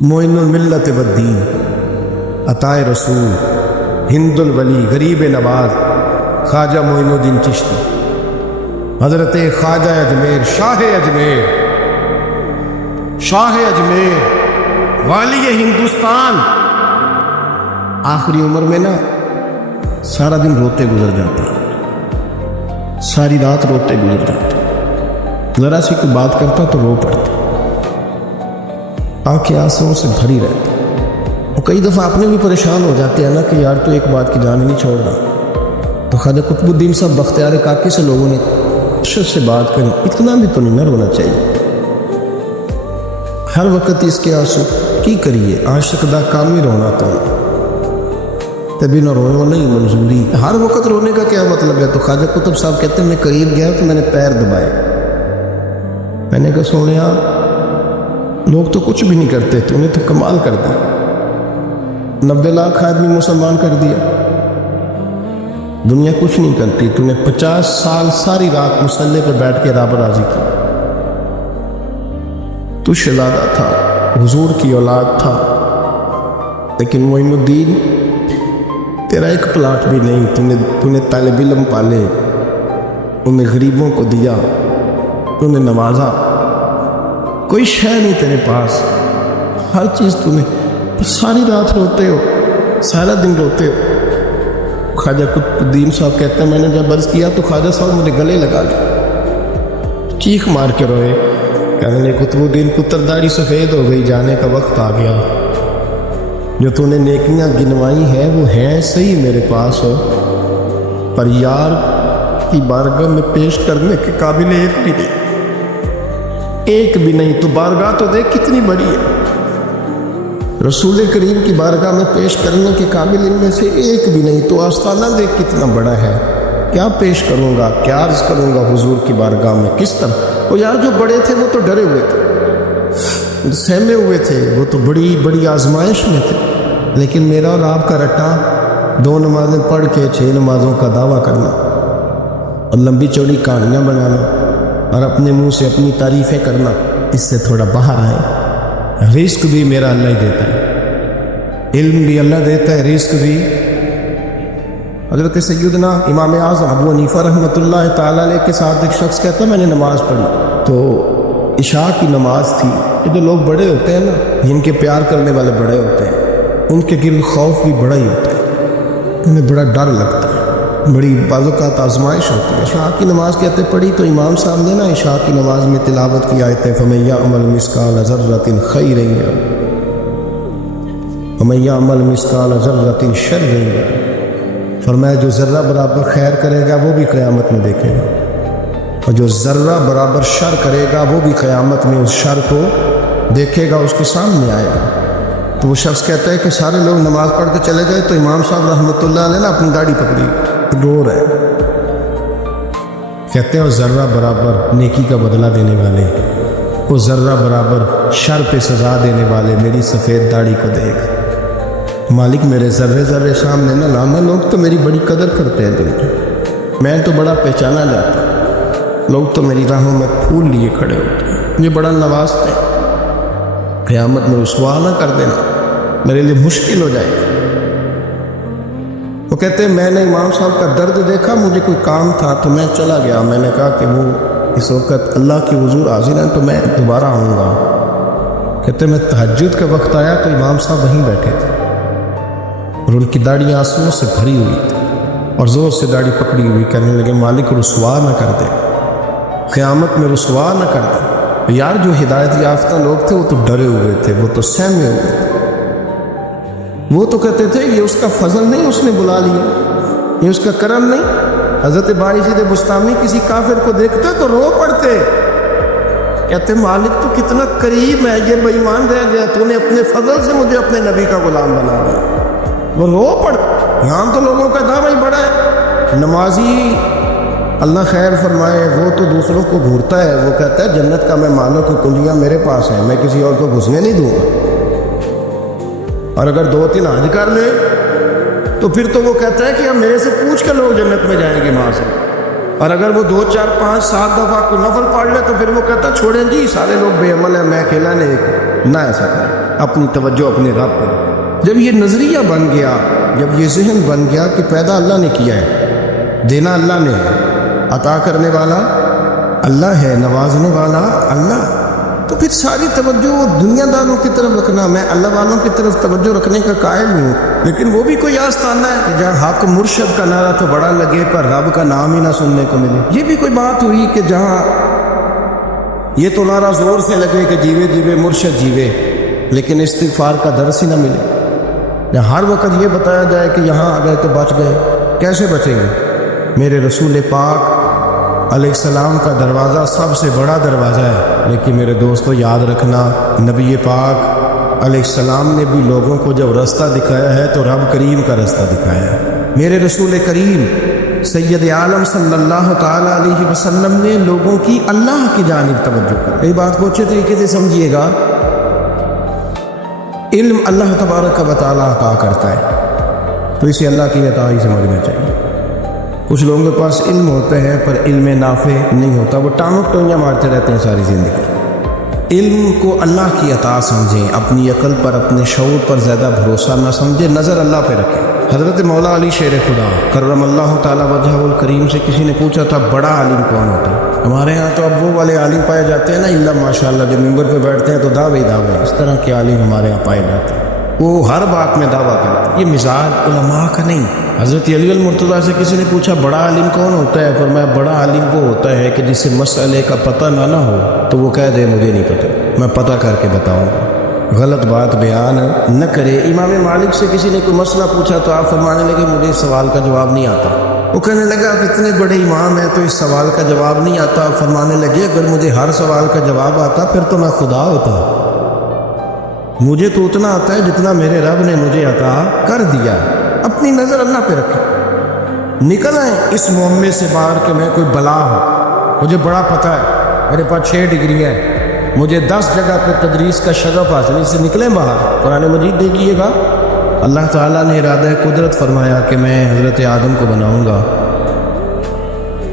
معین الملت والدین، عطائے رسول، ہند الولی، غریب نواز، خواجہ معین الدین چشتی، حضرت خواجہ اجمیر، شاہ اجمیر، شاہ اجمیر، والی ہندوستان، آخری عمر میں نا سارا دن روتے گزر جاتا، ساری رات روتے گزر جاتا، ذرا سی کوئی بات کرتا تو رو پڑتا، آنکھیں آنسوؤں سے بھری رہتی۔ اور کئی دفعہ اپنے بھی پریشان ہو جاتے ہیں نا کہ یار تو ایک بات کی جان نہیں چھوڑ رہا۔ تو خواجہ قطب الدین صاحب بختیار کاکی سے لوگوں نے شد سے بات کری، اتنا بھی تو نہیں نہ رونا چاہیے، ہر وقت اس کے آنسو کی کریے، عاشق دا کام ہی رونا تو تبھی نہ روئے نہیں منظوری، ہر وقت رونے کا کیا مطلب ہے؟ تو خواجہ قطب صاحب کہتے ہیں میں قریب گیا تو میں نے پیر دبائے، میں نے کہا سونیا لوگ تو کچھ بھی نہیں کرتے، تو نے تو کمال کر دیا، 90 لاکھ آدمی مسلمان کر دیا، دنیا کچھ نہیں کرتی، تو نے 50 سال ساری رات مصلے پہ بیٹھ کے رب راضی کی، تو شہزادہ تھا، حضور کی اولاد تھا، لیکن معین الدین تیرا ایک پلاٹ بھی نہیں، تو نے طالب علم پالے، انہیں غریبوں کو دیا، انہیں نوازا، کوئی شے نہیں تیرے پاس، ہر چیز تو نے، ساری رات روتے ہو، سارا دن روتے ہو۔ خواجہ قطب الدین صاحب کہتے ہیں میں نے جب عرض کیا تو خواجہ صاحب مجھے گلے لگا لیا، چیخ مار کے روئے، کہنے لگے قطب الدین پتر داڑھی سفید ہو گئی، جانے کا وقت آ گیا، جو تو نے نیکیاں گنوائی ہیں وہ ہیں صحیح میرے پاس ہو، پر یار کی بارگاہ میں پیش کرنے کے قابل ایک بھی نہیں، ایک بھی نہیں، تو بارگاہ تو دیکھ کتنی بڑی ہے، رسول کریم کی بارگاہ میں پیش کرنے کے قابل ان میں سے ایک بھی نہیں، تو آستانہ دیکھ کتنا بڑا ہے، کیا پیش کروں گا، کیا عرض کروں گا حضور کی بارگاہ میں، کس طرح؟ وہ یار جو بڑے تھے وہ تو ڈرے ہوئے تھے، سہمے ہوئے تھے، وہ تو بڑی بڑی آزمائش میں تھے، لیکن میرا اور آپ کا رٹا 2 نمازیں پڑھ کے 6 نمازوں کا دعویٰ کرنا اور لمبی چوڑی کہانیاں بنانا اور اپنے منہ سے اپنی تعریفیں کرنا، اس سے تھوڑا باہر آئے۔ رزق بھی میرا اللہ ہی دیتا ہے، علم بھی اللہ دیتا ہے، رزق بھی۔ حضرت سیدنا امام اعظم ابو حنیفہ رحمۃ اللہ تعالیٰ علیہ کے ساتھ ایک شخص کہتا ہے میں نے نماز پڑھی، تو عشاء کی نماز تھی، یہ جو لوگ بڑے ہوتے ہیں نا، جن کے پیار کرنے والے بڑے ہوتے ہیں، ان کے گرد خوف بھی بڑا ہی ہوتا ہے، انہیں بڑا ڈر لگتا ہے، بڑی بعض اوقات آزمائش ہوتی ہے۔ عشاء کی نماز کہتے پڑھی تو امام صاحب نے نا عشاء کی نماز میں تلاوت کی آیتیں فَمَن يَعْمَلْ مِثْقَالَ ذَرَّةٍ خَيْرًا يَرَهُ وَمَن يَعْمَلْ مِثْقَالَ ذَرَّةٍ شَرًّا يَرَهُ، فرمایا جو ذرہ برابر خیر کرے گا وہ بھی قیامت میں دیکھے گا، اور جو ذرہ برابر شر کرے گا وہ بھی قیامت میں اس شر کو دیکھے گا، اس کے سامنے آئے گا۔ تو وہ شخص کہتا ہے کہ سارے لوگ نماز پڑھ کے چلے گئے تو امام صاحب رحمۃ اللہ علیہ نے اپنی داڑھی پکڑی، رو رہے، کہتے ہیں وہ ذرہ برابر نیکی کا بدلہ دینے والے، وہ ذرہ برابر شر پہ سزا دینے والے میری سفید داڑھی کو دیکھ، مالک میرے ذرے ذرے سامنے نہ لانا، لوگ تو میری بڑی قدر کرتے ہیں دنیا میں تو بڑا پہچانا جاتا، لوگ تو میری راہوں میں پھول لیے کھڑے ہوتے ہیں، مجھے بڑا نوازتے ہیں، قیامت میں رسوا نہ کر دینا، میرے لیے مشکل ہو جائے گی۔ وہ کہتے ہیں میں نے امام صاحب کا درد دیکھا، مجھے کوئی کام تھا تو میں چلا گیا، میں نے کہا کہ وہ اس وقت اللہ کی حضور حاضر ہیں تو میں دوبارہ آؤں گا۔ کہتے ہیں میں تہجد کا وقت آیا تو امام صاحب وہیں بیٹھے تھے اور ان کی داڑھی آنسوؤں سے بھری ہوئی تھی اور زور سے داڑھی پکڑی ہوئی، کہنے لگے مالک رسوا نہ کر دے، قیامت میں رسوا نہ کر دے۔ یار جو ہدایت یافتہ لوگ تھے وہ تو ڈرے ہوئے تھے، وہ تو سہمے ہوئے تھے، وہ تو کہتے تھے یہ اس کا فضل نہیں اس نے بلا لیا، یہ اس کا کرم نہیں۔ حضرت باعزید بستامی کسی کافر کو دیکھتے تو رو پڑتے، کہتے مالک تو کتنا قریب ہے، یہ بے ایمان رہ گیا، تو نے اپنے فضل سے مجھے اپنے نبی کا غلام بنا دیا، وہ رو پڑ۔ یہاں تو لوگوں کا دعویٰ ہی بڑا ہے، نمازی اللہ خیر فرمائے وہ تو دوسروں کو گھورتا ہے، وہ کہتا ہے جنت کا میں مالک کی کنجیاں میرے پاس ہیں، میں کسی اور کو گھسنے نہیں دوں گا، اور اگر 2-3 حج کر لے تو پھر تو وہ کہتا ہے کہ اب میرے سے پوچھ کے لوگ جنت میں جائیں گے وہاں سے، اور اگر وہ 2 4 5 7 دفعہ کو نفل پڑھ لے تو پھر وہ کہتا چھوڑیں جی سارے لوگ بے عمل ہیں، میں اکیلا نہیں، نہ ایسا کریں۔ اپنی توجہ اپنے رب پر۔ جب یہ نظریہ بن گیا، جب یہ ذہن بن گیا کہ پیدا اللہ نے کیا ہے، دینا اللہ نے ہے، عطا کرنے والا اللہ ہے، نوازنے والا اللہ، تو پھر ساری توجہ دنیا داروں کی طرف رکھنا، میں اللہ والوں کی طرف توجہ رکھنے کا قائل ہوں، لیکن وہ بھی کوئی آستانہ ہے کہ جہاں حق مرشد کا نعرہ تو بڑا لگے پر رب کا نام ہی نہ سننے کو ملے۔ یہ بھی کوئی بات ہوئی کہ جہاں یہ تو نعرہ زور سے لگے کہ جیوے جیوے مرشد جیوے، لیکن استغفار کا درس ہی نہ ملے، جہاں ہر وقت یہ بتایا جائے کہ یہاں آ گئے تو بچ گئے، کیسے بچیں گے؟ میرے رسول پاک علیہ السلام کا دروازہ سب سے بڑا دروازہ ہے، لیکن میرے دوستو یاد رکھنا، نبی پاک علیہ السلام نے بھی لوگوں کو جب رستہ دکھایا ہے تو رب کریم کا رستہ دکھایا ہے۔ میرے رسول کریم سید عالم صلی اللہ تعالیٰ علیہ وسلم نے لوگوں کی اللہ کی جانب توجہ کی۔ یہ بات کو اچھے طریقے سے سمجھیے گا، علم اللہ تبارک و تعالیٰ عطا کرتا ہے تو اسے اللہ کی عطا ہی سمجھنا چاہیے۔ کچھ لوگوں کے پاس علم ہوتا ہے پر علم نافع نہیں ہوتا، وہ ٹانگ ٹوئیاں مارتے رہتے ہیں ساری زندگی۔ علم کو اللہ کی عطا سمجھیں، اپنی عقل پر اپنے شعور پر زیادہ بھروسہ نہ سمجھیں، نظر اللہ پہ رکھیں۔ حضرت مولا علی شیر خدا کرم اللہ تعالیٰ وجہ الکریم سے کسی نے پوچھا تھا بڑا عالم کون ہوتا ہے؟ ہمارے ہاں تو اب وہ والے عالم پائے جاتے ہیں نا، اللہ ماشاءاللہ، جو ممبر پہ بیٹھتے ہیں تو دعوے اس طرح کے عالم ہمارے یہاں پائے جاتے ہیں، وہ ہر بات میں دعویٰ کرتے ہیں۔ یہ مزاج علماء کا نہیں۔ حضرت علی المرتضیٰ سے کسی نے پوچھا بڑا عالم کون ہوتا ہے؟ فرمایا بڑا عالم وہ ہوتا ہے کہ جسے مسئلے کا پتہ نہ ہو تو وہ کہہ دے مجھے نہیں پتہ، میں پتہ کر کے بتاؤں گا، غلط بات بیان نہ کرے۔ امام مالک سے کسی نے کوئی مسئلہ پوچھا تو آپ فرمانے لگے مجھے اس سوال کا جواب نہیں آتا۔ وہ کہنے لگا آپ اتنے بڑے امام ہیں تو اس سوال کا جواب نہیں آتا؟ فرمانے لگے اگر مجھے ہر سوال کا جواب آتا پھر تو میں خدا ہوتا، مجھے تو اتنا آتا ہے جتنا میرے رب نے مجھے عطا کر دیا۔ اپنی نظر اللہ پہ رکھیں، نکل آئیں اس معمے سے باہر کہ میں کوئی بلا ہوں، مجھے بڑا پتہ ہے، میرے پاس 6 ڈگریاں ہیں، مجھے 10 جگہ پہ تدریس کا شغف حاصل، اس سے نکلیں باہر۔ قرآن مجید دیکھیے گا، اللہ تعالیٰ نے ارادہ قدرت فرمایا کہ میں حضرت آدم کو بناؤں گا،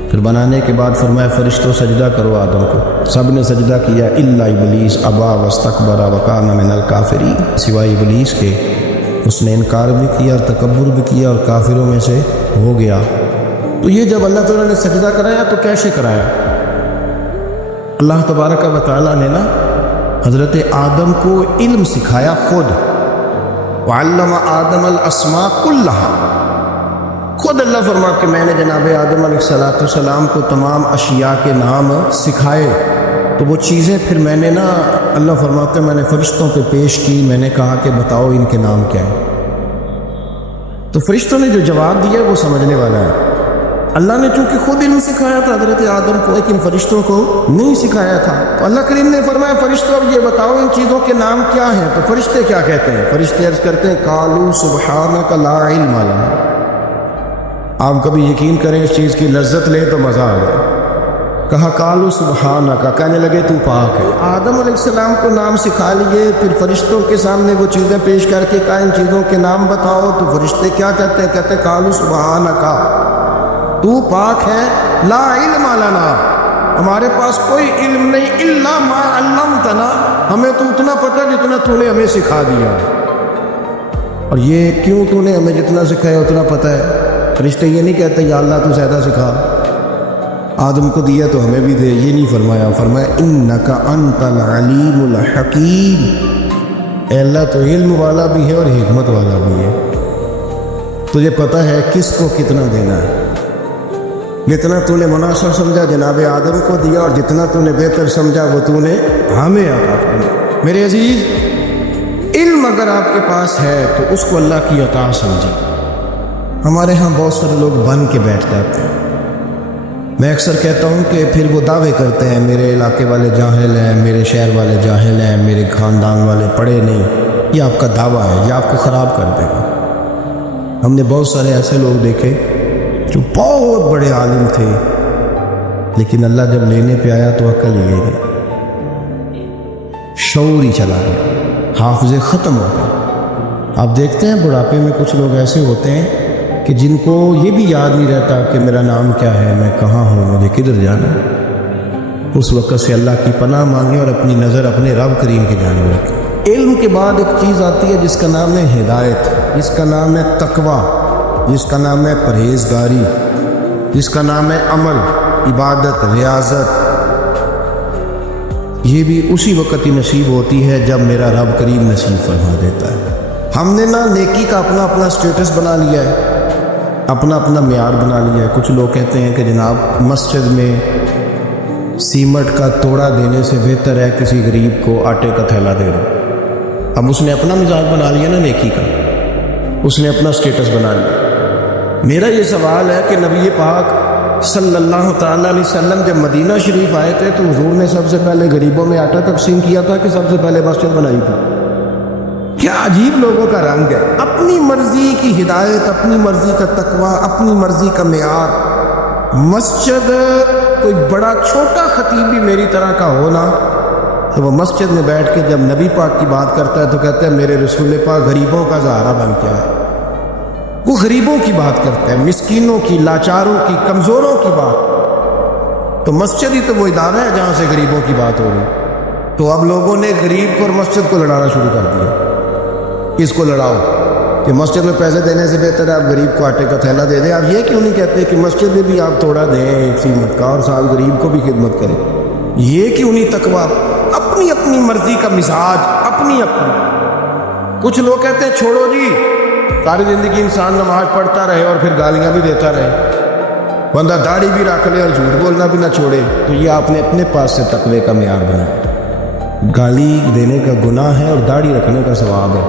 پھر بنانے کے بعد فرمایا فرشتوں سجدہ کرو آدم کو، سب نے سجدہ کیا الا ابلیس ابا واستکبر وکان من الکافرین، سوائے ابلیس کے، اس نے انکار بھی کیا، تکبر بھی کیا اور کافروں میں سے ہو گیا۔ تو یہ جب اللہ تعالیٰ نے سجدہ کرایا تو کیسے کرایا؟ اللہ تبارک و تعالیٰ نے نا حضرت آدم کو علم سکھایا خود، وعلم آدم الاسماء کلہا، خود اللہ فرما کہ میں نے جناب آدم علیہ السلام کو تمام اشیاء کے نام سکھائے۔ تو وہ چیزیں پھر میں نے نا، اللہ فرماتے میں نے فرشتوں پہ پیش کی، میں نے کہا کہ بتاؤ ان کے نام کیا ہیں۔ تو فرشتوں نے جو جواب دیا وہ سمجھنے والا ہے۔ اللہ نے چونکہ خود علم سکھایا تھا حضرت آدم کو، لیکن فرشتوں کو نہیں سکھایا تھا۔ تو اللہ کریم نے فرمایا فرشتوں اب یہ بتاؤ ان چیزوں کے نام کیا ہیں؟ تو فرشتے کیا کہتے ہیں؟ فرشتے عرض کرتے ہیں قالوا سبحانک لا علم لنا۔ آپ کبھی یقین کریں اس چیز کی لذت لیں تو مزہ آ جائے۔ کہا قالوا سبحانک، کہنے لگے تو پاک ہے۔ آدم علیہ السلام کو نام سکھا لیے، پھر فرشتوں کے سامنے وہ چیزیں پیش کر کے کہا ان چیزوں کے نام بتاؤ، تو فرشتے کیا کہتے ہیں؟ کہتے ہیں قالوا سبحانک، تو پاک ہے، لا علم لنا، ہمارے پاس کوئی علم نہیں، الا ما علمتنا، ہمیں تو اتنا پتہ جتنا تو نے ہمیں سکھا دیا۔ اور یہ کیوں تو نے ہمیں جتنا سکھایا اتنا پتہ ہے؟ فرشتے یہ نہیں کہتے یا اللہ تو زیادہ سکھا، آدم کو دیا تو ہمیں بھی دے، یہ نہیں فرمایا، فرمایا انک انت العلیم الحکیم، اے اللہ تو علم والا بھی ہے اور حکمت والا بھی ہے، تجھے پتہ ہے کس کو کتنا دینا ہے، جتنا تو نے مناسب سمجھا جناب آدم کو دیا، اور جتنا تو نے بہتر سمجھا وہ تو نے ہمیں عطا فرمایا۔ میرے عزیز، علم اگر آپ کے پاس ہے تو اس کو اللہ کی عطا سمجھیں۔ ہمارے ہاں بہت سارے لوگ بن کے بیٹھ جاتے ہیں، میں اکثر کہتا ہوں کہ پھر وہ دعوے کرتے ہیں میرے علاقے والے جاہل ہیں، میرے شہر والے جاہل ہیں، میرے خاندان والے پڑھے نہیں۔ یہ آپ کا دعویٰ ہے، یہ آپ کو خراب کر دے گا۔ ہم نے بہت سارے ایسے لوگ دیکھے جو بہت بڑے عالم تھے، لیکن اللہ جب لینے پہ آیا تو عقل ہی لے گئے، شعور ہی چلا گیا، حافظے ختم ہو گئے۔ آپ دیکھتے ہیں بڑھاپے میں کچھ لوگ ایسے ہوتے ہیں کہ جن کو یہ بھی یاد نہیں رہتا کہ میرا نام کیا ہے، میں کہاں ہوں، مجھے کدھر جانا ہے۔ اس وقت سے اللہ کی پناہ مانگیں اور اپنی نظر اپنے رب کریم کی جانب رکھیں۔ علم کے بعد ایک چیز آتی ہے جس کا نام ہے ہدایت، جس کا نام ہے تقویٰ، جس کا نام ہے پرہیزگاری، جس کا نام ہے عمل، عبادت، ریاضت۔ یہ بھی اسی وقت ہی نصیب ہوتی ہے جب میرا رب کریم نصیب فرما دیتا ہے۔ ہم نے نا نیکی کا اپنا اپنا سٹیٹس بنا لیا ہے، اپنا اپنا معیار بنا لیا ہے۔ کچھ لوگ کہتے ہیں کہ جناب مسجد میں سیمٹ کا توڑا دینے سے بہتر ہے کسی غریب کو آٹے کا تھیلا دے دو۔ اب اس نے اپنا مزاج بنا لیا نا نیکی کا، اس نے اپنا سٹیٹس بنا لیا۔ میرا یہ سوال ہے کہ نبی پاک صلی اللہ تعالیٰ علیہ وسلم جب مدینہ شریف آئے تھے تو حضور نے سب سے پہلے غریبوں میں آٹا تقسیم کیا تھا کہ سب سے پہلے مسجد بنائی تھی؟ کیا عجیب لوگوں کا رنگ ہے، اپنی مرضی کی ہدایت، اپنی مرضی کا تقویٰ، اپنی مرضی کا معیار۔ مسجد کوئی بڑا چھوٹا خطیب بھی میری طرح کا ہونا تو وہ مسجد میں بیٹھ کے جب نبی پاک کی بات کرتا ہے تو کہتا ہے میرے رسول پاک غریبوں کا سہارا بن کے آئے۔ وہ غریبوں کی بات کرتا ہے، مسکینوں کی، لاچاروں کی، کمزوروں کی بات۔ تو مسجد ہی تو وہ ادارہ ہے جہاں سے غریبوں کی بات ہو رہی۔ تو اب لوگوں نے غریب کو اور مسجد کو لڑانا شروع کر دیا۔ کس کو لڑاؤ کہ مسجد میں پیسے دینے سے بہتر ہے آپ غریب کو آٹے کا تھیلا دے دیں۔ آپ یہ کیوں نہیں کہتے کہ مسجد میں بھی آپ تھوڑا دیں ایک سیمت کا اور ساتھ غریب کو بھی خدمت کریں؟ یہ کیوں نہیں تقویٰ؟ اپنی اپنی مرضی کا مزاج، اپنی اپنی۔ کچھ لوگ کہتے ہیں چھوڑو جی، ساری زندگی انسان نماز پڑھتا رہے اور پھر گالیاں بھی دیتا رہے، بندہ داڑھی بھی رکھ لے اور جھوٹ بولنا بھی نہ چھوڑے۔ تو یہ آپ نے اپنے پاس سے تقوی کا معیار بنایا۔ گالی دینے کا گناہ ہے اور داڑھی رکھنے کا ثواب ہے۔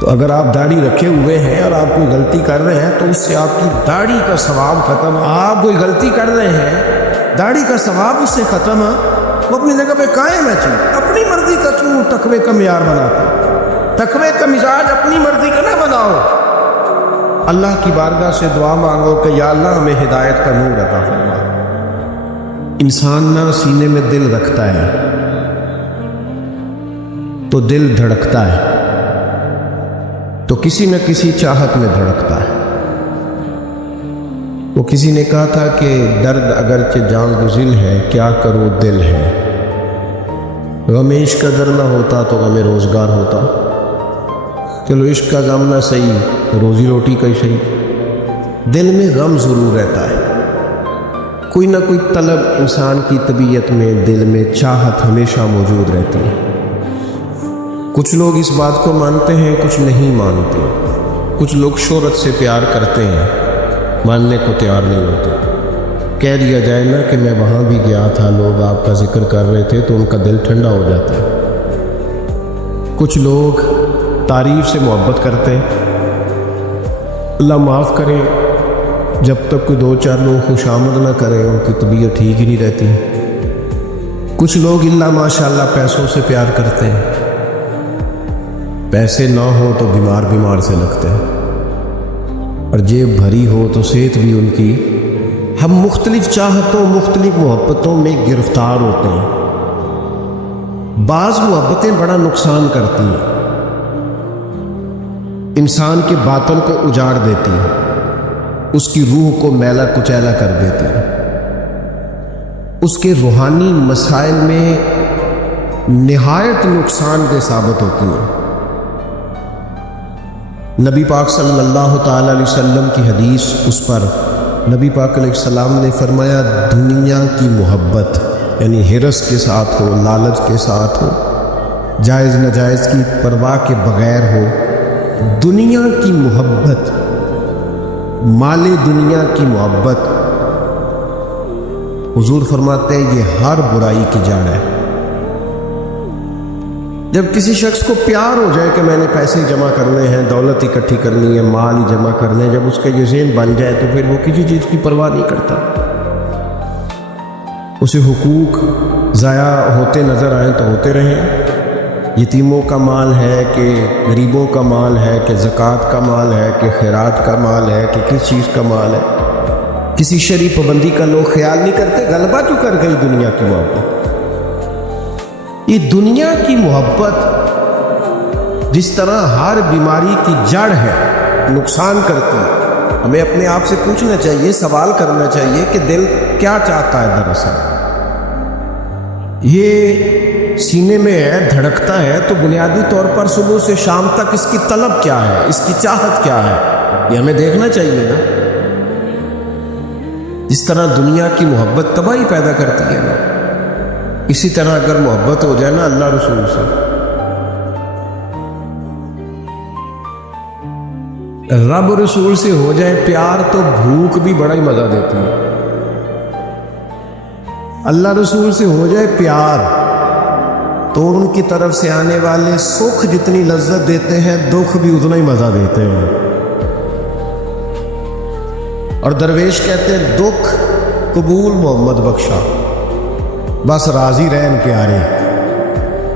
تو اگر آپ داڑھی رکھے ہوئے ہیں اور آپ کوئی غلطی کر رہے ہیں تو اس سے آپ کی داڑھی کا ثواب ختم ہے۔ آپ کوئی غلطی کر رہے ہیں، داڑھی کا ثواب اس سے ختم ہے، وہ اپنی جگہ پہ قائم ہے۔ چیز اپنی مرضی کا کیوں تقوی کا معیار بناتے؟ تقوی کا مزاج اپنی مرضی کا نہ بناؤ۔ اللہ کی بارگاہ سے دعا مانگو کہ یا اللہ ہمیں ہدایت کا نور عطا فرما۔ انسان نہ سینے میں دل رکھتا ہے تو دل دھڑکتا ہے، تو کسی نہ کسی چاہت میں دھڑکتا ہے۔ وہ کسی نے کہا تھا کہ درد اگرچہ جان گزل ہے، کیا کرو دل ہے۔ غم عشق کا در نہ ہوتا تو غم روزگار ہوتا۔ چلو عشق کا غم نہ صحیح، روزی روٹی کا ہی صحیح، دل میں غم ضرور رہتا ہے۔ کوئی نہ کوئی طلب انسان کی طبیعت میں، دل میں چاہت ہمیشہ موجود رہتی ہے۔ کچھ لوگ اس بات کو مانتے ہیں، کچھ نہیں مانتے۔ کچھ لوگ شہرت سے پیار کرتے ہیں، ماننے کو تیار نہیں ہوتے۔ کہہ دیا جائے نا کہ میں وہاں بھی گیا تھا، لوگ آپ کا ذکر کر رہے تھے تو ان کا دل ٹھنڈا ہو جاتا ہے۔ کچھ لوگ تعریف سے محبت کرتے ہیں، اللہ معاف کرے جب تک کوئی دو چار لوگ خوش آمد نہ کریں ان کی طبیعت ٹھیک ہی نہیں رہتی۔ کچھ لوگ اللہ ماشاءاللہ پیسوں سے پیار کرتے ہیں، پیسے نہ ہو تو بیمار سے لگتے ہیں، اور جیب بھری ہو تو صحت بھی ان کی۔ ہم مختلف چاہتوں، مختلف محبتوں میں گرفتار ہوتے ہیں۔ بعض محبتیں بڑا نقصان کرتی ہیں، انسان کے باطن کو اجاڑ دیتی ہیں، اس کی روح کو میلا کچیلا کر دیتی ہیں، اس کے روحانی مسائل میں نہایت نقصان دہ ثابت ہوتی ہیں۔ نبی پاک صلی اللہ تعالیٰ علیہ وسلم کی حدیث، اس پر نبی پاک علیہ السلام نے فرمایا دنیا کی محبت یعنی ہرس کے ساتھ ہو، لالچ کے ساتھ ہو، جائز ناجائز کی پرواہ کے بغیر ہو، دنیا کی محبت، مال دنیا کی محبت، حضور فرماتے ہیں یہ ہر برائی کی جڑ ہے۔ جب کسی شخص کو پیار ہو جائے کہ میں نے پیسے جمع کرنے ہیں، دولت اکٹھی کرنی ہے، مال ہی جمع کرنے ہیں، جب اس کا یہ ذہن بن جائے تو پھر وہ کسی چیز کی پرواہ نہیں کرتا۔ اسے حقوق ضائع ہوتے نظر آئیں تو ہوتے رہیں، یتیموں کا مال ہے کہ غریبوں کا مال ہے کہ زکوٰۃ کا مال ہے کہ خیرات کا مال ہے کہ کس چیز کا مال ہے، کسی شرعی پابندی کا لوگ خیال نہیں کرتے۔ غلبہ جو کر گئی دنیا کی محبت، یہ دنیا کی محبت جس طرح ہر بیماری کی جڑ ہے، نقصان کرتی ہے۔ ہمیں اپنے آپ سے پوچھنا چاہیے، سوال کرنا چاہیے کہ دل کیا چاہتا ہے دراصل۔ یہ سینے میں ہے، دھڑکتا ہے، تو بنیادی طور پر صبح سے شام تک اس کی طلب کیا ہے، اس کی چاہت کیا ہے، یہ ہمیں دیکھنا چاہیے نا۔ جس طرح دنیا کی محبت تباہی پیدا کرتی ہے نا، اسی طرح اگر محبت ہو جائے نا اللہ رسول سے، رب رسول سے ہو جائے پیار، تو بھوک بھی بڑا ہی مزہ دیتی ہے۔ اللہ رسول سے ہو جائے پیار تو ان کی طرف سے آنے والے سکھ جتنی لذت دیتے ہیں، دکھ بھی اتنا ہی مزہ دیتے ہیں۔ اور درویش کہتے ہیں دکھ قبول محمد بخشا، بس راضی رہن پیارے۔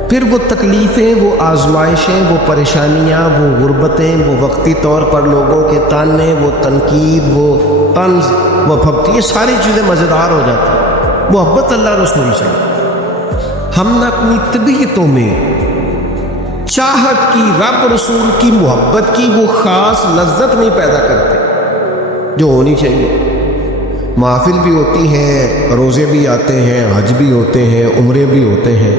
پھر وہ تکلیفیں، وہ آزمائشیں، وہ پریشانیاں، وہ غربتیں، وہ وقتی طور پر لوگوں کے تانے، وہ تنقید، وہ طنز، وہ پھپتی، یہ ساری چیزیں مزیدار ہو جاتی ہیں محبت اللہ رسول سے۔ ہم نہ اپنی طبیعتوں میں چاہت کی، رب رسول کی محبت کی وہ خاص لذت نہیں پیدا کرتے جو ہونی چاہیے۔ محافل بھی ہوتی ہیں، روزے بھی آتے ہیں، حج بھی ہوتے ہیں، عمرے بھی ہوتے ہیں،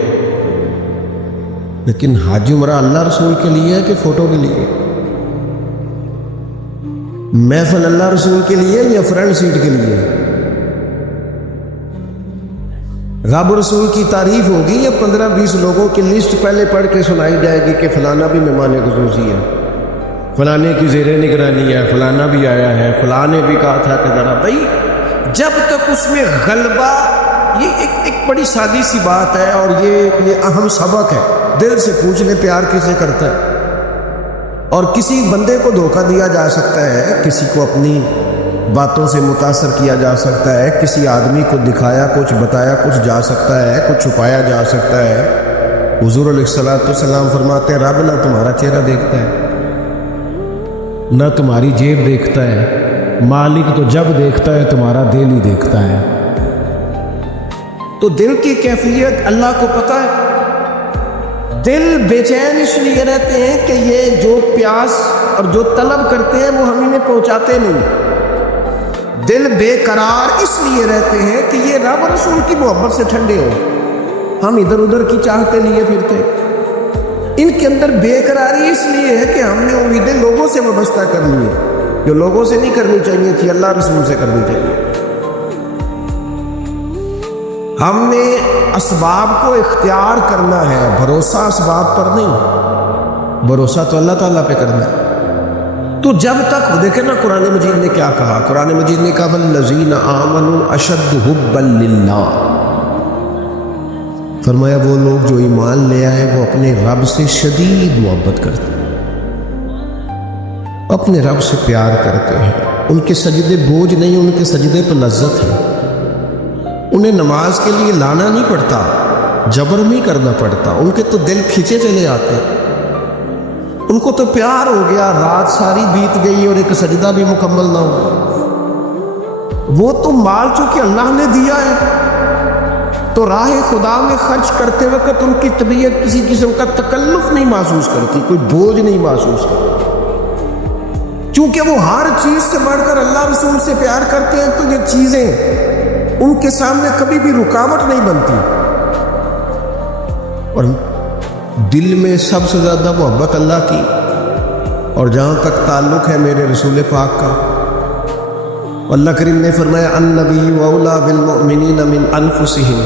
لیکن حج عمرہ اللہ رسول کے لیے ہے کہ فوٹو کے لیے؟ محفل اللہ رسول کے لیے یا فرنٹ سیٹ کے لیے؟ رب رسول کی تعریف ہوگی یا 15-20 لوگوں کی لسٹ پہلے پڑھ کے سنائی جائے گی کہ فلانا بھی مہمان خصوصی ہے، فلانے کی زیر نگرانی ہے، فلانا بھی آیا ہے، فلانے بھی کہا تھا کہ ذرا بھائی، جب تک اس میں غلبہ، یہ ایک بڑی سادی سی بات ہے اور یہ اہم سبق ہے۔ دل سے پوچھ لے پیار کسے کرتا ہے؟ اور کسی بندے کو دھوکہ دیا جا سکتا ہے، کسی کو اپنی باتوں سے متاثر کیا جا سکتا ہے، کسی آدمی کو دکھایا کچھ، بتایا کچھ جا سکتا ہے، کچھ چھپایا جا سکتا ہے۔ حضور علیہ الصلوۃ والسلام فرماتے ہیں رب نہ تمہارا چہرہ دیکھتا ہے، نہ تمہاری جیب دیکھتا ہے، مالک تو جب دیکھتا ہے تمہارا دل ہی دیکھتا ہے۔ تو دل کی کیفیت اللہ کو پتہ ہے۔ دل بے چین اس لیے رہتے ہیں کہ یہ جو پیاس اور جو طلب کرتے ہیں وہ ہم انہیں پہنچاتے نہیں۔ دل بے قرار اس لیے رہتے ہیں کہ یہ رب رسول کی محبت سے ٹھنڈے ہو، ہم ادھر ادھر کی چاہتے لیے پھرتے۔ ان کے اندر بے قراری اس لیے ہے کہ ہم نے امیدیں لوگوں سے وابستہ کر لی ہیں، جو لوگوں سے نہیں کرنی چاہیے تھی، اللہ رسول سے کرنی چاہیے۔ ہم نے اسباب کو اختیار کرنا ہے، بھروسہ اسباب پر نہیں، بھروسہ تو اللہ تعالیٰ پہ کرنا ہے۔ تو جب تک دیکھیں نا قرآن مجید نے کیا کہا، قرآن مجید نے کہا وَالَّذِينَ آمَنُوا أَشَدُّ حُبًّا لِلَّهِ، فرمایا وہ لوگ جو ایمان لے آئے وہ اپنے رب سے شدید محبت کرتے ہیں، اپنے رب سے پیار کرتے ہیں، ان کے سجدے بوجھ نہیں، ان کے سجدے پہ لذت ہے، انہیں نماز کے لیے لانا نہیں پڑتا، جبر نہیں کرنا پڑتا، ان کے تو دل کھینچے چلے آتے ہیں، ان کو تو پیار ہو گیا، رات ساری بیت گئی اور ایک سجدہ بھی مکمل نہ ہوا۔ وہ تو مال چونکہ اللہ نے دیا ہے تو راہ خدا میں خرچ کرتے وقت ان کی طبیعت کسی قسم کا تکلف نہیں محسوس کرتی، کوئی بوجھ نہیں محسوس کرتی، چونکہ وہ ہر چیز سے بڑھ کر اللہ رسول سے پیار کرتے ہیں، تو یہ چیزیں ان کے سامنے کبھی بھی رکاوٹ نہیں بنتی۔ اور دل میں سب سے زیادہ محبت اللہ کی، اور جہاں تک تعلق ہے میرے رسول پاک کا، اللہ کریم نے فرمایا النبی اولیٰ بالمؤمنین من انفسہم،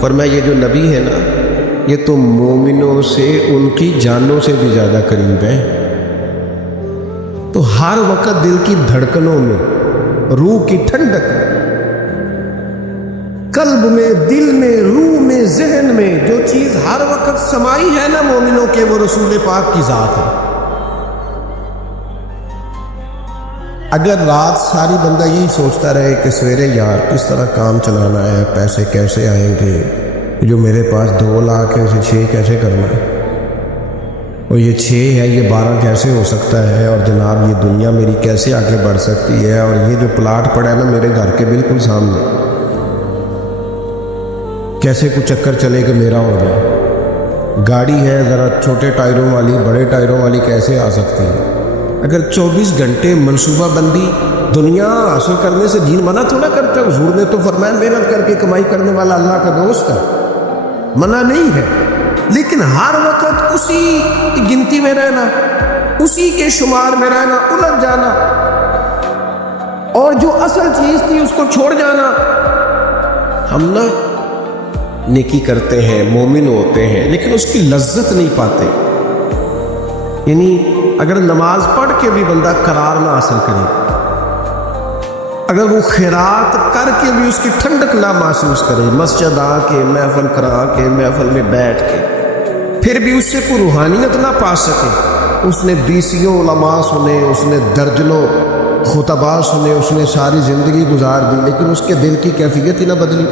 فرمایا یہ جو نبی ہے نا یہ تو مومنوں سے ان کی جانوں سے بھی زیادہ قریب ہے۔ تو ہر وقت دل کی دھڑکنوں میں، روح کی ٹھنڈک میں، قلب میں، دل میں، روح میں، ذہن میں جو چیز ہر وقت سمائی ہے نا مومنوں کے، وہ رسول پاک کی ذات ہے۔ اگر رات ساری بندہ یہی سوچتا رہے کہ سویرے یار کس طرح کام چلانا ہے، پیسے کیسے آئیں گے، جو میرے پاس 2 لاکھ ہے اسے 6 کیسے کرنا ہے، اور یہ 6 ہے یہ 12 کیسے ہو سکتا ہے، اور جناب یہ دنیا میری کیسے آگے بڑھ سکتی ہے، اور یہ جو پلاٹ پڑا ہے نا میرے گھر کے بالکل سامنے، کیسے کچھ چکر چلے کہ میرا ہو جائے، گاڑی ہے ذرا چھوٹے ٹائروں والی، بڑے ٹائروں والی کیسے آ سکتی ہے۔ اگر 24 گھنٹے منصوبہ بندی دنیا حاصل کرنے سے دین منع تھوڑا کرتا ہے، حضور نے تو فرمایا محنت کر کے کمائی کرنے والا اللہ کا دوست ہے، منع نہیں ہے۔ لیکن ہر وقت اسی کی گنتی میں رہنا، اسی کے شمار میں رہنا، الجھ جانا، اور جو اصل چیز تھی اس کو چھوڑ جانا۔ ہم نا نیکی کرتے ہیں، مومن ہوتے ہیں، لیکن اس کی لذت نہیں پاتے۔ یعنی اگر نماز پڑھ کے بھی بندہ قرار نہ حاصل کرے، اگر وہ خیرات کر کے بھی اس کی ٹھنڈک نہ محسوس کرے، مسجد آ کے، محفل کرا کے، محفل میں بیٹھ کے، پھر بھی اس سے کوئی روحانیت نہ پا سکے، اس نے 20 علماء سنے، اس نے درجنوں خطباء سنے، اس نے ساری زندگی گزار دی، لیکن اس کے دل کی کیفیت ہی نہ بدلی،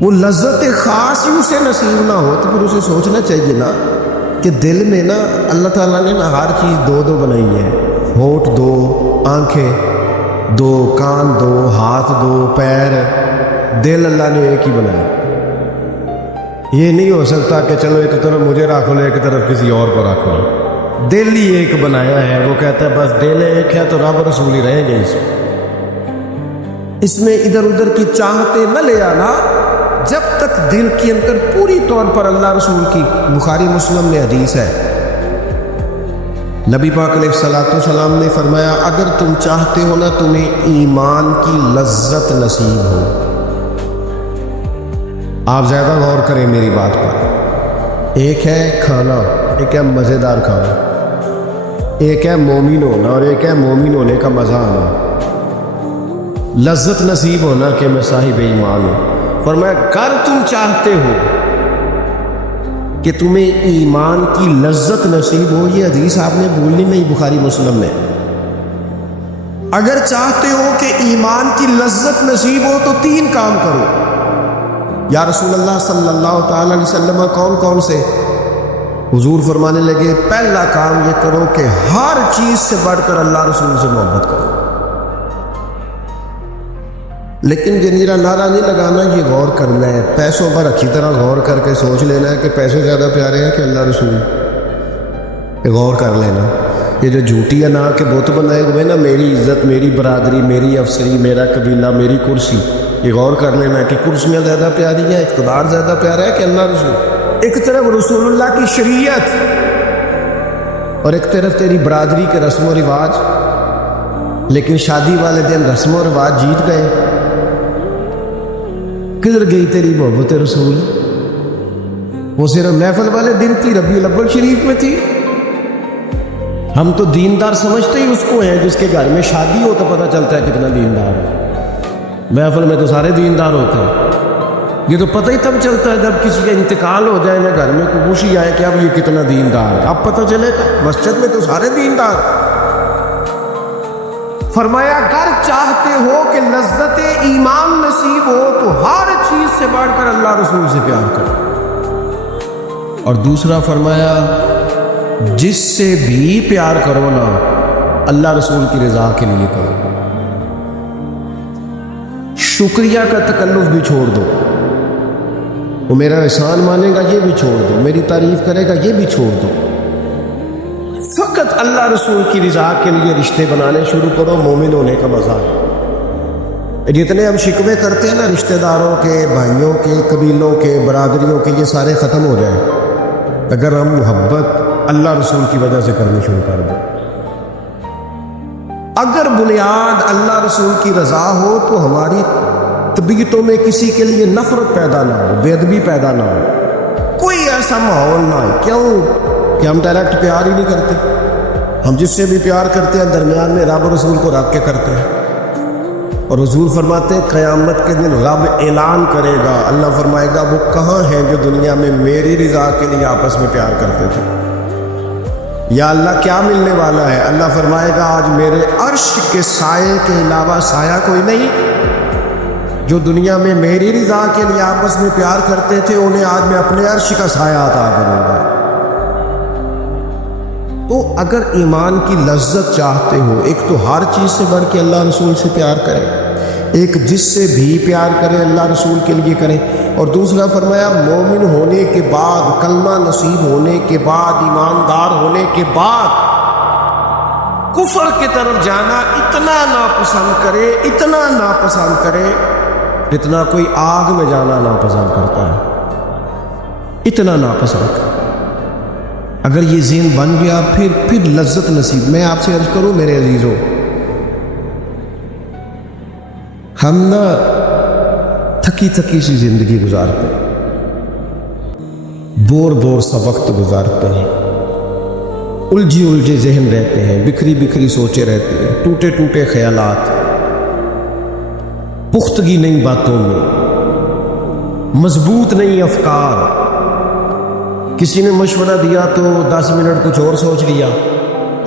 وہ لذت خاص ہی اسے نصیب نہ ہو، تو پھر اسے سوچنا چاہیے نا کہ دل میں نا اللہ تعالیٰ نے نا ہر چیز دو بنائی ہے، ہونٹ دو، آنکھیں دو، کان دو، ہاتھ دو، پیر، دل اللہ نے ایک ہی بنایا۔ یہ نہیں ہو سکتا کہ چلو ایک طرف مجھے رکھ لو، ایک طرف کسی اور کو رکھ لو، دل ہی ایک بنایا ہے۔ وہ کہتا ہے بس دل ایک ہے تو رب رسول ہی رہیں گے، اس میں ادھر ادھر کی چاہتے نہ لے آنا، جب تک دل کے اندر پوری طور پر اللہ رسول کی، بخاری مسلم میں حدیث ہے، نبی پاک علیہ الصلوۃ والسلام نے فرمایا اگر تم چاہتے ہو نا تمہیں ایمان کی لذت نصیب ہو، آپ زیادہ غور کریں میری بات پر، ایک ہے کھانا، ایک ہے مزیدار کھانا، ایک ہے مومن ہونا اور ایک ہے مومن ہونے کا مزہ آنا، لذت نصیب ہونا کہ میں صاحب ایمان ہوں۔ فرمایا اگر تم چاہتے ہو کہ تمہیں ایمان کی لذت نصیب ہو، یہ حدیث آپ نے بھولنی نہیں، بخاری مسلم میں، اگر چاہتے ہو کہ ایمان کی لذت نصیب ہو تو 3 کام کرو۔ یا رسول اللہ صلی اللہ تعالی علیہ وسلم کون کون سے؟ حضور فرمانے لگے پہلا کام یہ کرو کہ ہر چیز سے بڑھ کر اللہ رسول سے محبت کرو۔ لیکن جنیرا نعرہ نہیں لگانا، یہ غور کرنا ہے، پیسوں پر اچھی طرح غور کر کے سوچ لینا ہے کہ پیسے زیادہ پیارے ہیں کہ اللہ رسول، یہ غور کر لینا۔ یہ جو جھوٹی انا کے بت بنائے ہوئے نا، میری عزت، میری برادری، میری افسری، میرا قبیلہ، میری کرسی، یہ غور کر لینا ہے کہ کرسیاں زیادہ پیاری ہیں، اقتدار زیادہ پیارا ہے کہ اللہ رسول۔ ایک طرف رسول اللہ کی شریعت اور ایک طرف تیری برادری کے رسم و رواج، لیکن شادی والے دن رسم و رواج جیت گئے۔ کدھر گئی تیری محبت رسول؟ وہ صرف محفل والے دن تھی، ربیع الاول شریف میں تھی۔ ہم تو دیندار سمجھتے ہی اس کو ہیں جس کے گھر میں شادی ہو تو پتہ چلتا ہے کتنا دیندار ہے۔ محفل میں تو سارے دیندار ہوتے ہیں، یہ تو پتہ ہی تب چلتا ہے جب کسی کا انتقال ہو جائے نا، گھر میں کوئی خوشی آئے کہ اب یہ کتنا دیندار ہے، اب پتہ چلے گا۔ مسجد میں تو سارے دیندار۔ فرمایا اگر چاہتے ہو کہ لذت ایمان نصیب ہو تو ہر چیز سے بڑھ کر اللہ رسول سے پیار کرو، اور دوسرا فرمایا جس سے بھی پیار کرو نا اللہ رسول کی رضا کے لیے کرو، شکریہ کا تکلف بھی چھوڑ دو، وہ میرا احسان مانے گا یہ بھی چھوڑ دو، میری تعریف کرے گا یہ بھی چھوڑ دو، فقط اللہ رسول کی رضا کے لیے رشتے بنانے شروع کرو، مومن ہونے کا مزہ ہے۔ جتنے ہم شکوے کرتے ہیں نا رشتہ داروں کے، بھائیوں کے، قبیلوں کے، برادریوں کے، یہ سارے ختم ہو جائیں اگر ہم محبت اللہ رسول کی وجہ سے کرنی شروع کر دیں۔ اگر بنیاد اللہ رسول کی رضا ہو تو ہماری طبیعتوں میں کسی کے لیے نفرت پیدا نہ ہو، بے ادبی پیدا نہ ہو، کوئی ایسا ماحول نہ ہو۔ کیوں کہ ہم ڈائریکٹ پیار ہی نہیں کرتے، ہم جس سے بھی پیار کرتے ہیں درمیان میں رب رسول کو رکھ کے کرتے ہیں، اور حضور فرماتے ہیں قیامت کے دن رب اعلان کرے گا، اللہ فرمائے گا وہ کہاں ہیں جو دنیا میں میری رضا کے لیے آپس میں پیار کرتے تھے؟ یا اللہ کیا ملنے والا ہے؟ اللہ فرمائے گا آج میرے عرش کے سائے کے علاوہ سایہ کوئی نہیں، جو دنیا میں میری رضا کے لیے آپس میں پیار کرتے تھے انہیں آج میں اپنے عرش کا سایہ عطا کروں گا۔ تو اگر ایمان کی لذت چاہتے ہو، ایک تو ہر چیز سے بڑھ کے اللہ رسول سے پیار کریں، ایک جس سے بھی پیار کریں اللہ رسول کے لیے کریں، اور دوسرا فرمایا مومن ہونے کے بعد، کلمہ نصیب ہونے کے بعد، ایماندار ہونے کے بعد کفر کی طرف جانا اتنا ناپسند کرے، اتنا ناپسند کرے جتنا کوئی آگ میں جانا ناپسند کرتا ہے۔ اتنا ناپسند کر. اگر یہ ذہن بن گیا پھر لذت نصیب. میں آپ سے عرض کروں میرے عزیزوں، ہم نا تھکی تھکی سی زندگی گزارتے ہیں، بور سا وقت گزارتے ہیں، الجھے ذہن رہتے ہیں، بکھری سوچے رہتے ہیں، ٹوٹے خیالات، پختگی نہیں باتوں میں، مضبوط نہیں افکار. کسی نے مشورہ دیا تو 10 منٹ کچھ اور سوچ لیا،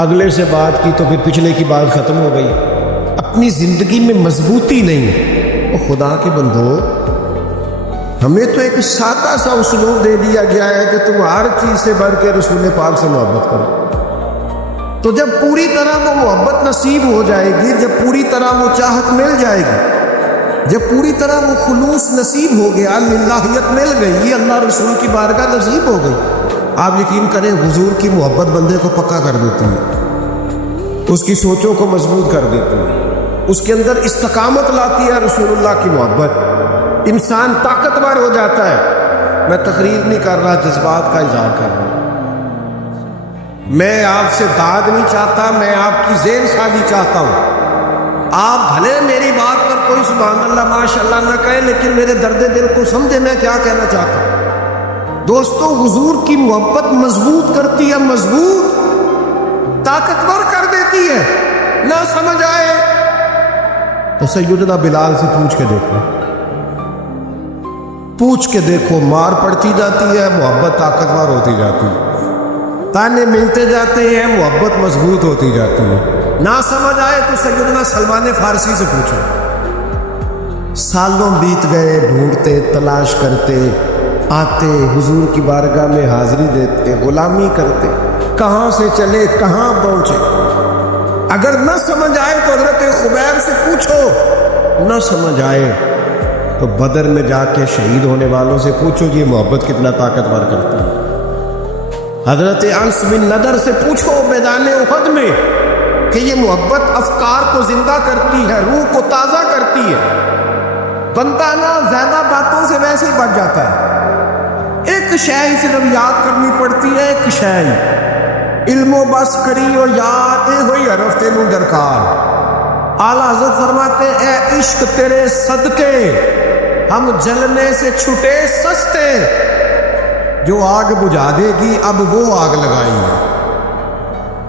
اگلے سے بات کی تو پھر پچھلے کی بات ختم ہو گئی. اپنی زندگی میں مضبوطی نہیں. خدا کے بندو، ہمیں تو ایک سادہ سا اسلوب دے دیا گیا ہے کہ تم ہر چیز سے بڑھ کے رسول پاک سے محبت کرو. تو جب پوری طرح وہ محبت نصیب ہو جائے گی، جب پوری طرح وہ چاہت مل جائے گی، جب پوری طرح وہ خلوص نصیب ہو گیا، اللہیت مل گئی، اللہ رسول کی بارگاہ نصیب ہو گئی، آپ یقین کریں حضور کی محبت بندے کو پکا کر دیتی ہے، اس کی سوچوں کو مضبوط کر دیتی ہے، اس کے اندر استقامت لاتی ہے. رسول اللہ کی محبت انسان طاقتور ہو جاتا ہے. میں تقریر نہیں کر رہا، جذبات کا اظہار کر رہا ہوں. میں آپ سے داد نہیں چاہتا، میں آپ کی ذہن سازی چاہتا ہوں. آپ بھلے میری بات پر کوئی سبحان اللہ ماشاء اللہ نہ کہے، لیکن میرے درد دل کو سمجھے میں کیا کہنا چاہتا ہوں. دوستو، حضور کی محبت مضبوط کرتی ہے، مضبوط طاقتور کر دیتی ہے. نہ سمجھ آئے تو سیدنا بلال سے پوچھ کے دیکھو، مار پڑتی جاتی ہے، محبت طاقتور ہوتی جاتی ہے، تانے ملتے جاتے ہیں، محبت مضبوط ہوتی جاتی ہے. نہ سمجھ آئے تو سیدنا سلمان فارسی سے پوچھو. سالوں بیت گئے، ڈھونڈتے تلاش کرتے، آتے حضور کی بارگاہ میں حاضری دیتے، غلامی کرتے، کہاں سے چلے کہاں پہنچے. اگر نہ سمجھ آئے تو حضرت خبیر سے پوچھو، نہ سمجھ آئے تو بدر میں جا کے شہید ہونے والوں سے پوچھو کہ یہ محبت کتنا طاقتور کرتی ہے. حضرت انس بن نضر سے پوچھو میدان احد میں کہ یہ محبت افکار کو زندہ کرتی ہے، روح کو تازہ کرتی ہے. بندہ نا زیادہ باتوں سے ویسے ہی بچ جاتا ہے. ایک شے ہی صرف یاد کرنی پڑتی ہے، ایک شے ہی، علم و بس کری و یاد اے ہوئی حرف تینوں درکار. اعلیٰ حضرت فرماتے اے عشق تیرے صدقے ہم جلنے سے چھٹے سستے. جو آگ بجھا دے گی اب وہ آگ لگائیں گے،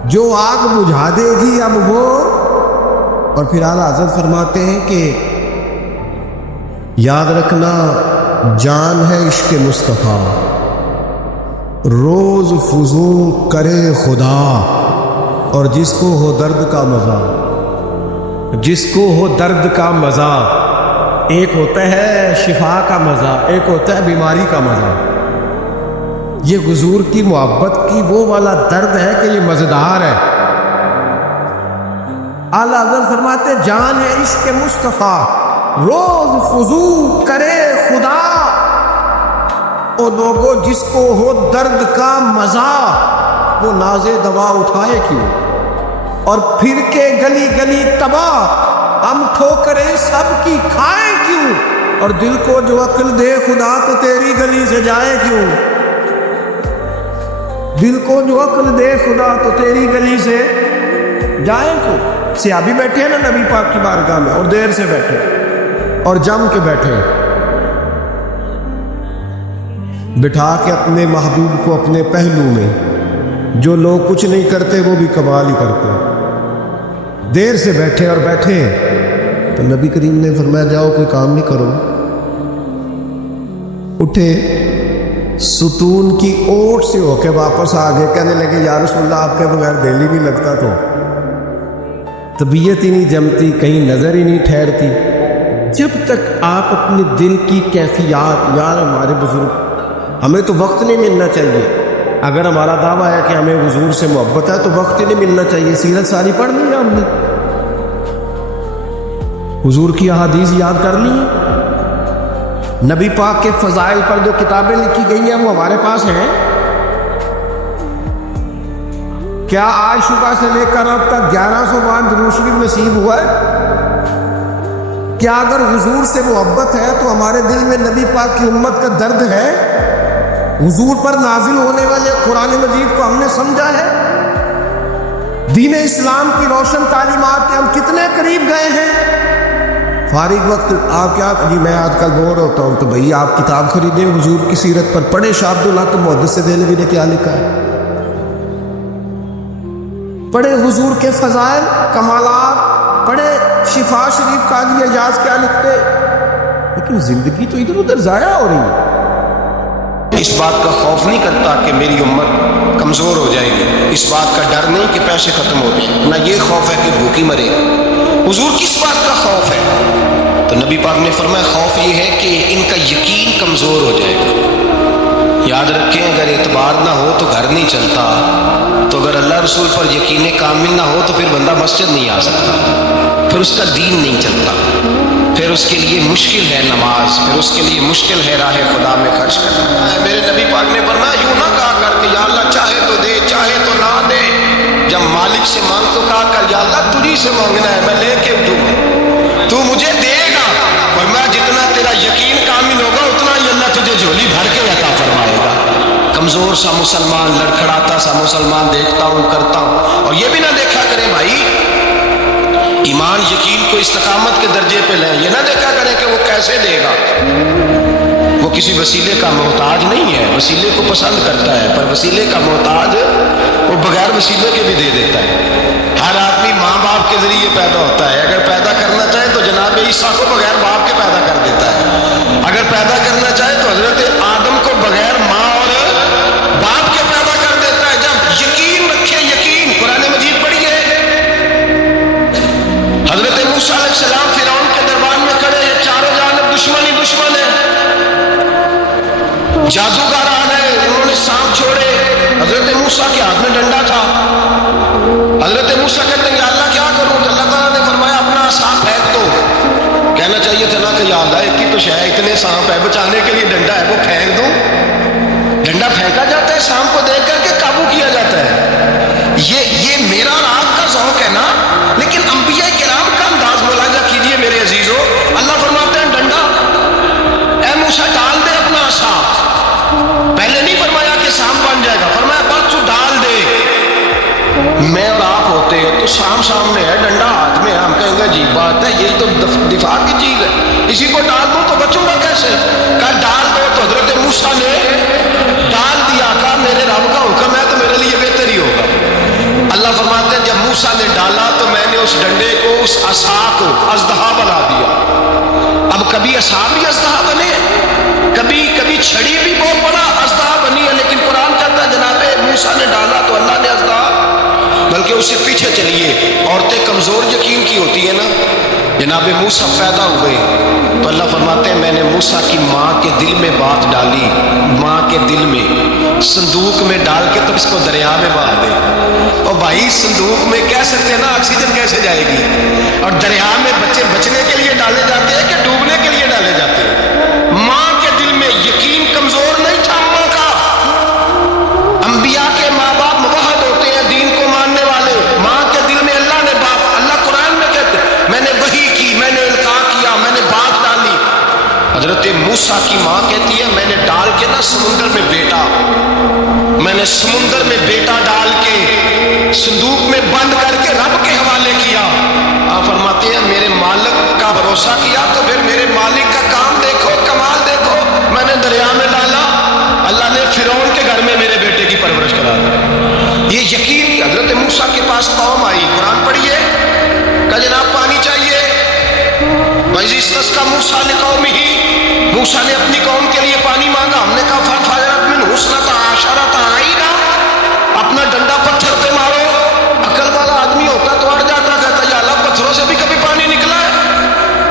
جو آگ بجھا دے گی اب وہ. اور پھر اعلیٰ حضرت فرماتے ہیں کہ یاد رکھنا جان ہے عشق مصطفیٰ، روز فضول کرے خدا. اور جس کو ہو درد کا مزہ، جس کو ہو درد کا مزہ، ایک ہوتا ہے شفا کا مزہ، ایک ہوتا ہے بیماری کا مزہ. یہ حضور کی محبت کی وہ والا درد ہے کہ یہ مزیدار ہے. اعلیٰ حضرت فرماتے جان ہے عشق مصطفیٰ، روز فضول کرے خدا. اور لوگوں جس کو ہو درد کا مزہ، وہ ناز دوا اٹھائے کیوں، اور پھر کے گلی گلی تباہ ہم ٹھوکریں سب کی کھائے کیوں. اور دل کو جو عقل دے خدا تو تیری گلی سے جائے کیوں، دل کو جو عقل دے خدا تو تیری گلی سے جائے کیوں. صحابی بیٹھے ہیں نا نبی پاک کی بارگاہ میں، اور دیر سے بیٹھے اور جم کے بیٹھے، بٹھا کے اپنے محبوب کو اپنے پہلو میں. جو لوگ کچھ نہیں کرتے وہ بھی کمال ہی کرتے. دیر سے بیٹھے اور بیٹھے تو نبی کریم نے فرمایا جاؤ کوئی کام نہیں کرو. اٹھے، ستون کی اوٹ سے ہو کے واپس آ گئے، کہنے لگے یا رسول اللہ آپ کے بغیر دل ہی نہیں لگتا، تو طبیعت ہی نہیں جمتی، کہیں نظر ہی نہیں ٹھہرتی. جب تک آپ اپنے دل کی کیفیات، یار ہمارے بزرگ، ہمیں تو وقت نہیں ملنا چاہیے. اگر ہمارا دعویٰ ہے کہ ہمیں حضور سے محبت ہے تو وقت ہی نہیں ملنا چاہیے. سیرت ساری پڑھ لی ہے ہم نے، حضور کی احادیث یاد کر لی، نبی پاک کے فضائل پر جو کتابیں لکھی گئی ہیں وہ ہمارے پاس ہیں. کیا آج صبح سے لے کر اب تک 1100 بار درود شریف نصیب ہوا ہے؟ کیا اگر حضور سے محبت ہے تو ہمارے دل میں نبی پاک کی امت کا درد ہے؟ حضور پر نازل ہونے والے قرآن مجید کو ہم نے سمجھا ہے؟ دین اسلام کی روشن تعلیمات کے ہم کتنے قریب گئے ہیں؟ فارغ وقت آپ کیا جی میں آج کل بور ہوتا ہوں تو بھئی آپ کتاب خریدیں حضور کی سیرت پر، پڑھیں شاہ عبدالحق محدث دہلوی نے کیا لکھا ہے، پڑھیں حضور کے فضائل کمالات، پڑھیں شفا شریف قاضی اعجاز کیا لکھتے، لیکن زندگی تو ادھر ادھر ضائع ہو رہی ہے۔ اس بات کا خوف نہیں کرتا کہ میری امت کمزور ہو جائے گی، اس بات کا ڈر نہیں کہ پیسے ختم ہو جائیں، نہ یہ خوف ہے کہ بھوکی مرے گا۔ حضور کس بات کا خوف ہے؟ تو نبی پاک نے فرمایا خوف یہ ہے کہ ان کا یقین کمزور ہو جائے گا۔ یاد رکھیں اگر اعتبار نہ ہو تو گھر نہیں چلتا، تو اگر اللہ رسول پر یقین کامل نہ ہو تو پھر بندہ مسجد نہیں آ سکتا، پھر اس کا دین نہیں چلتا، پھر اس کے لیے مشکل ہے نماز، پھر اس کے لیے مشکل ہے راہ خدا میں خرچ کرنا۔ میرے نبی پاک نے فرمایا یوں نہ کہا کر کہ یا اللہ چاہے تو دے چاہے تو نہ دے، جب مالک سے مانگ تو کہا کر یا اللہ تجھی سے مانگنا ہے، میں لے کے دوں گا، تو مجھے دے گا۔ فرمایا جتنا تیرا یقین کامل ہوگا اتنا ہی اللہ تجھے جھولی بھر کے عطا فرمائے گا۔ کمزور سا مسلمان، لڑکھڑاتا سا مسلمان دیکھتا ہوں کرتا ہوں، اور یہ بھی نہ دیکھا کرے بھائی ایمان یقین کو استقامت کے درجے پہ لیں، یہ نہ دیکھا کریں کہ وہ کیسے دے گا، وہ کسی وسیلے کا محتاج نہیں ہے، وسیلے کو پسند کرتا ہے، پر وسیلے کا محتاج وہ بغیر وسیلے کے بھی دے دیتا ہے۔ ہر آدمی ماں باپ کے ذریعے پیدا ہوتا ہے، اگر پیدا کرنا چاہے تو جناب عیسیٰ کو بغیر باپ کے پیدا کر دیتا ہے، اگر پیدا کرنا چاہے تو حضرت آدم کو بغیر ماں اور باپ کے پیدا کر دیتا ہے۔ جب یقین رکھے، یقین قرآن مجید پڑھیے، حضرت موسیٰ علیہ السلام فرعون کے دربار میں کھڑے ہیں، چاروں جانب دشمن ہی دشمن ہے، جادوگر آ گئے، انہوں نے سانپ چھوڑے، حضرت موسیٰ کے ہاتھ میں ڈنڈا تھا، حضرت موسیٰ کہتے ہیں یا اللہ کیا کروں، تو اللہ تعالیٰ نے فرمایا اپنا سانپ پھینک دو۔ کہنا چاہیے تھا نا کہ یا اللہ ایک ہی تو شے ہے، اتنے سانپ ہے، بچانے کے لیے ڈنڈا ہے وہ پھینک دوں۔ ڈنڈا پھینکا جاتا ہے، سانپ کو دیکھ کر کے قابو کیا جاتا ہے، یہ میرا اور آپ کا ذوق ہے نا، لیکن انبیاء کرام کا انداز ملاحظہ کیجئے میرے عزیزو، اللہ فرماتے ہیں ڈنڈا، اے موسیٰ ڈال دے اپنا سانپ، پہلے نہیں فرمایا کہ سانپ بن جائے گا، فرمایا بس تو ڈال دے۔ میں اور آپ ہوتے ہیں تو سانپ سامنے ہے، ڈنڈا ہاتھ میں ہے، ہم کہیں گے عجیب بات ہے، یہی تو دفاع کی چیز ہے، اسی کو ڈال دوں تو بچوں گا کیسے؟ کہا ڈال دو، تو حضرت موسیٰ نے ڈال دیا، کہا میرے رب کا حکم ہے تو میرے لیے بہتر ہی ہوگا۔ اللہ فرماتے ہیں جب موسیٰ نے ڈالا تو میں نے اس ڈنڈے کو، اس عصا کو اژدہا بنا دیا۔ اب کبھی عصا بھی اژدہا بنے، کبھی چھڑی بھی بہت بڑا اژدہا بنی ہے، لیکن قرآن کہتا ہے جناب موسیٰ نے ڈالا تو اللہ نے اژدہا، بلکہ اس سے پیچھے چلیے، عورتیں کمزور یقین کی ہوتی ہیں نا، جناب موسیٰ پیدا ہوئے تو اللہ فرماتے ہیں میں نے موسیٰ کی ماں کے دل میں بات ڈالی، ماں کے دل میں، صندوق میں ڈال کے تو اس کو دریا میں بہا دے۔ اور بھائی صندوق میں کہہ سکتے ہیں نا آکسیجن کیسے جائے گی، اور دریا میں بچے بچنے کے لیے ڈالے جاتے ہیں کہ ڈوبنے کے لیے ڈالے جاتے ہیں؟ ماں کے دل میں یقین کمزور نہیں تھا ماں کا۔ انبیاء کے ماں باپ موحد ہوتے ہیں، دین کو ماننے والے، ماں کے دل میں اللہ نے باپ، اللہ قرآن میں کہتے میں نے وحی کی، میں نے القاء کیا، میں نے بات ڈالی۔ حضرت موسیٰ کی ماں کہتی ہے میں نے ڈال کے نا سمندر میں بیٹا، میں نے سمندر میں بیٹا ڈال کے صندوق میں بند کر کے رب کے حوالے کیا۔ آپ فرماتے ہیں میرے مالک کا بھروسہ کیا تو پھر میرے مالک کا کام دیکھو، کمال دیکھو، میں نے دریا میں ڈالا، اللہ نے فرعون کے گھر میں میرے بیٹے کی پرورش کرا دی۔ یہ یقین حضرت موسیٰ کے پاس قوم آئی، قرآن پڑھیے، کہ جناب پانی چاہیے، وَإِذِ اسْتَسْقَىٰ مُوسَىٰ لِقَوْمِهِ، موسیٰ نے اپنی قوم کے لیے پانی مانگا، ہم نے کہا فَانْفَجَرَتْ مِنْهُ اثْنَتَا عَشَرَةَ عَيْنًا، اپنا ڈنڈا پتھر پہ مارو، عقل والا آدمی ہوتا تو اڑ جاتا، کہتا یا اللہ پتھروں سے بھی کبھی پانی نکلا ہے،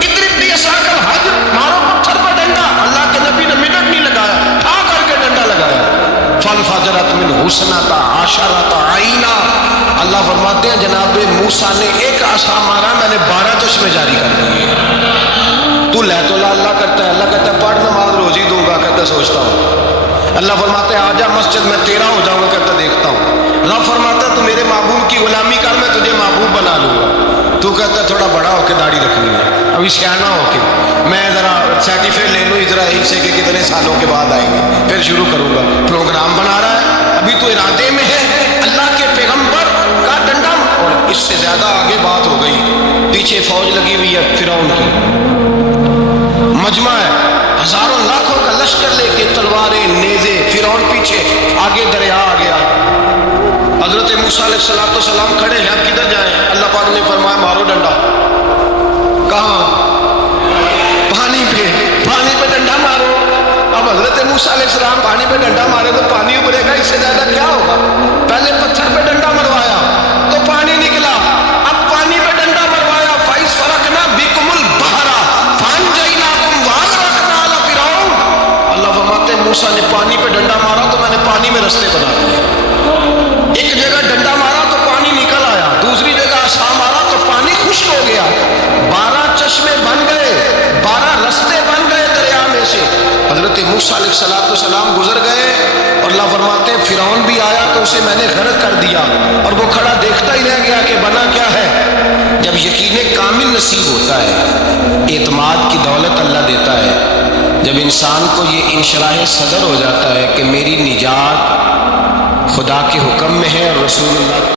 اضرب بعصاک الحجر، مارو پتھر پہ ڈنڈا، اللہ کے نبی نے منٹ نہیں لگایا، ٹھا کر کے ڈنڈا لگایا، فَانْفَجَرَتْ مِنْهُ اثْنَتَا عَشَرَةَ عَيْنًا، اللہ فرماتے ہیں جناب موسیٰ نے ایک عصا مارا، میں نے 12 چشمے جاری کر دیے۔ تو لے تو اللہ کرتا ہے، اللہ کہتا ہے پڑھ نماز روزی دوں گا، کہتا سوچتا ہوں، اللہ فرماتا ہے آجا مسجد میں تیرا ہو جاؤں گا، کہتا دیکھتا ہوں، رب فرماتا ہے تو میرے محبوب کی غلامی کر، میں تجھے محبوب بنا لوں گا، تو کہتا ہے تھوڑا بڑا ہو کے داڑھی رکھنی ہے، ابھی سیانا ہو کے میں ذرا سرٹیفکیٹ لے لوں اسرائیل سے کہ کتنے سالوں کے بعد آئیں گے، پھر شروع کروں گا۔ پروگرام بنا رہا ہے، ابھی تو ارادے میں ہے اللہ کے پیغمبر کا ڈنڈا، اور اس سے زیادہ آگے بات ہو گئی، پیچھے فوج لگی ہوئی ہے فرعون کی، مجمع ہے، ہزاروں لاکھوں کا لشکر لے کے، تلواریں نیزے، فرعون پیچھے، آگے دریا آ گیا۔ حضرت موسیٰ علیہ السلام کھڑے ہیں، اب کدھر جائیں؟ اللہ پاک نے فرمایا مارو ڈنڈا۔ کہاں؟ پانی پہ ڈنڈا مارو۔ اب حضرت موسیٰ علیہ السلام پانی پہ ڈنڈا مارے تو پانی ابلے گا، اس سے زیادہ کیا ہوگا؟ پہلے پتھر پہ ڈنڈا مروایا تو پانی نکلا، اب پانی پہ ڈنڈا مروایا، فَإِذْ فَرَقْنَا بِكُمُ الْبَحْرَ فَأَنْجَيْنَاكُمْ وَأَغْرَقْنَا آلَ فِرْعَوْنَ۔ اللہ فرماتے ہیں موسیٰ نے پانی پہ ڈنڈا مارا تو میں نے پانی میں رستے بنا دیے۔ ایک جگہ ڈنڈا مارا تو پانی نکل آیا، دوسری جگہ عصا مارا تو پانی خشک ہو گیا، 12 چشمے بن گئے، 12 رستے بن گئے دریا میں سے۔ حضرت موسیٰ علیہ السلام گزر گئے، اور اللہ فرماتے ہیں فرعون بھی آیا تو اسے میں نے غرق کر دیا، اور وہ کھڑا دیکھتا ہی رہ گیا کہ بنا کیا ہے۔ جب یقین کامل نصیب ہوتا ہے، اعتماد کی دولت اللہ دیتا ہے، جب انسان کو یہ انشراح صدر ہو جاتا ہے کہ میری نجات خدا کے حکم میں ہے اور رسول اللہ